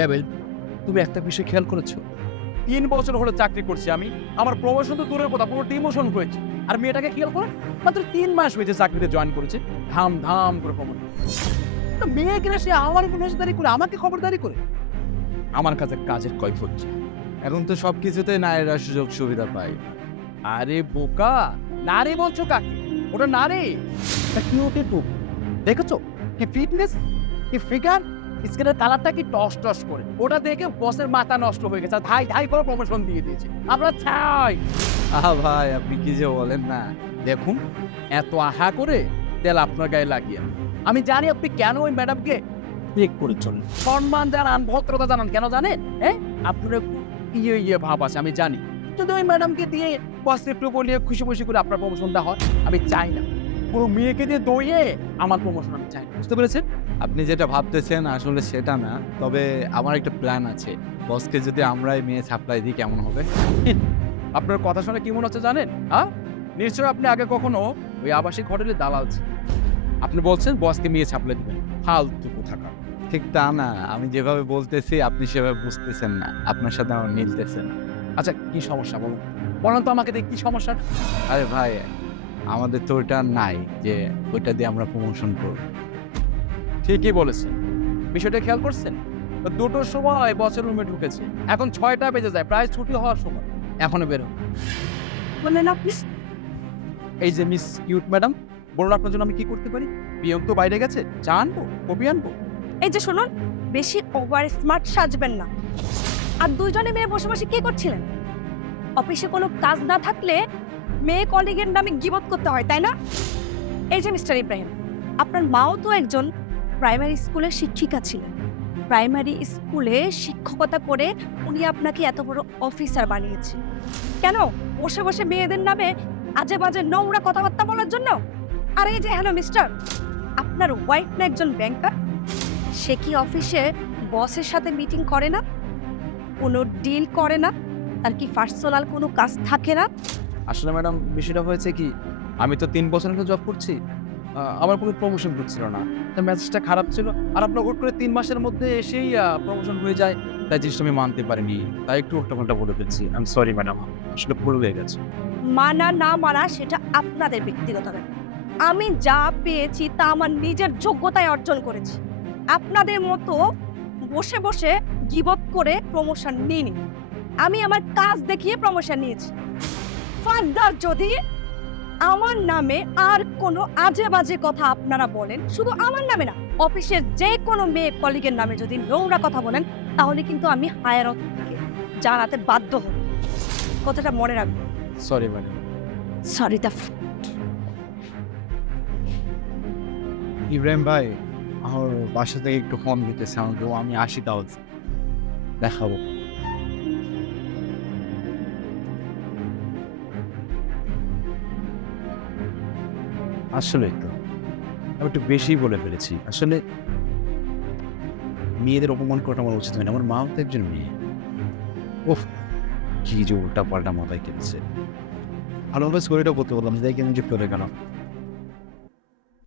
Devil, তুমি একটা বিষয় খেয়াল করেছো? 3 বছর হলো চাকরি করছি আমি, আমার প্রমোশন তো দূরের কথা, পুরো ডিমোশন হয়েছে। আর মেয়েটাকে খেয়াল করো, মাত্র 3 মাস হয়েছে চাকরিতে জয়েন করেছে, ধাম ধাম করে প্রমোশন। মেয়ে কিনা সে আমার পেশাদারি করে, আমাকে খবরদারি করে। আমার কাছে কাজের কৈফিয়ত চাই। এখন তো সবকিছুতে নারীরা সুযোগ সুবিধা পায়। আরে বোকা, নারী বলছো কাকে? ওটা নারী। তা কি ওকে টুক দেখেছো? কি ফিটনেস, কি ফিগার, স্কিনের কালারটা কি টস টস করে। ওটা দেখে বসের মাথা নষ্ট হয়ে গেছে, ধাই ধাই করে প্রমোশন দিয়ে দিয়েছে। আমরা চাই। ভাই আপনি কি যে বলেন না। দেখুন, এত আহা করে তেল আপনার গায়ে লাগিয়ে আমি জানি আপনি কেন ওই ম্যাডামকে চেক করে চলেন, সম্মান জানান, ভদ্রতা জানান। কেন জানেন? হ্যাঁ, আপনার একটু ইয়ে ভাব আছে, আমি জানি। যদি ওই ম্যাডামকে দিয়ে বস একটু বলিয়ে খুশি খুশি করে আপনার প্রমোশনটা হয়, আমি চাই না। পুরো মেয়েকে দিয়ে দইয়ে আমার প্রমোশন আমি চাই না। বুঝতে পেরেছেন? আপনি যেটা ভাবতেছেন আসলে সেটা না, তবে আমার একটা প্ল্যান আছে। বসকে যদি আমরাই মেয়ে সাপ্লাই দিই কেমন হবে? আপনার কথা শুনে কি মনে হচ্ছে জানেন? হ্যাঁ, নিশ্চয়ই আপনি আগে কখনো ওই আবাসিক হোটেলে দালাল ছিলেন। আপনি বলছেন বসকে মেয়ে ছাপলে দিবেন, ফালতু কোথাকার। ঠিক তা না, আমি যেভাবে বলতেছি আপনি সেভাবে বুঝতেছেন না, আপনার সাথে আমার মিলতেছে না। আচ্ছা, কি সমস্যা বলুন? বলেন তো আমাকে, কি সমস্যা? আরে ভাই, আমাদের তো ওইটা নাই যে ওইটা দিয়ে আমরা প্রমোশন করব। ঠিকই বলেছেন। বিষয়টা খেয়াল করছেন? 2টোর সময় বসের রুমে ঢুকেছে, এখন 6টা বেজে যায়, প্রায় ছুটি হওয়ার সময়, এখনো বের হন। বললেন আপনি? এই যে মিস কিউট ম্যাডাম, বলুন আপনার জন্য আমি কি করতে পারি? পিয়ন তো বাইরে গেছে, চা আনবো, কফি আনবো? এই যে শুনুন, বেশি ওভার স্মার্ট সাজবেন না। আর দুইজনে মেয়ে বসে বসে কি করছিলেন? অফিসে কোনো কাজ না থাকলে মেয়ে কলিগের নামে গিবত করতে হয়, তাই না? এই যে মিস্টার ইব্রাহিম, আপনার মাও তো একজন প্রাইমারি স্কুলের শিক্ষিকা ছিলেন। প্রাইমারি স্কুলে শিক্ষকতা করে উনি আপনাকে এত বড় অফিসার বানিয়েছে কেন? বসে বসে মেয়েদের নামে আজে বাজে নোংরা কথাবার্তা বলার জন্য? আর এই যে হ্যালো মিস্টার, আপনার ওয়াইফ না একজন ব্যাংকার? সে কি অফিসে বসের সাথে মিটিং করে না, কোনো ডিল করে না? তার কি পার্সোনাল কোনো কাজ থাকে না? আসলে ম্যাডাম, বিষয়টা হয়েছে কি, আমি তো 3 বছর ধরে জব করছি, আমার কোনো প্রমোশন হচ্ছিল না, তাই মেসেজটা খারাপ ছিল। আর আপনার হুট করে 3 মাসের মধ্যে এসেই প্রমোশন হয়ে যায়, তাই জিনিসটা আমি মানতে পারিনি, তাই একটু উল্টাপাল্টা বলে ফেলছি। আই এম সরি ম্যাডাম, আসলে ভুল হয়ে গেছে। মানা না মানা সেটা আপনাদের ব্যক্তিগত ব্যাপার। আমি যা পেয়েছি তা আমার নিজের যোগ্যতায় অর্জন করেছি। আপনাদের মতো বসে বসে গিবত করে প্রমোশন নিইনি, আমি আমার কাজ দেখিয়ে প্রমোশন নিয়েছি। ফার্দার যদি আমার নামে আর কোনো আজে বাজে কথা আপনারা বলেন, শুধু আমার নামে না, অফিসের যে কোনো মেয়ে কলিগের নামে যদি নোংরা কথা বলেন, তাহলে কিন্তু আমি হায়ার অথরিটিকে জানাতে বাধ্য হব। কথাটা মনে রাখবেন। Sorry madam. সরি দা। ইব্রাহিম ভাই, আমার বাসা থেকে একটু ফোন দিতেছে আমাকে, আমি আসি তাহলে দেখাবো। আসলেই তো আমি একটু বেশিই বলে ফেলেছি। আসলে মেয়েদের অপমান করাটা আমার উচিত হয় না, আমার মাও তো একজন মেয়ে। ওফ, কি যে উল্টা পাল্টা মাথায় কেটেছে। ভালোভাবে স্টোরিটা করতে বললাম, যাই কেন চুপ করে গেলাম।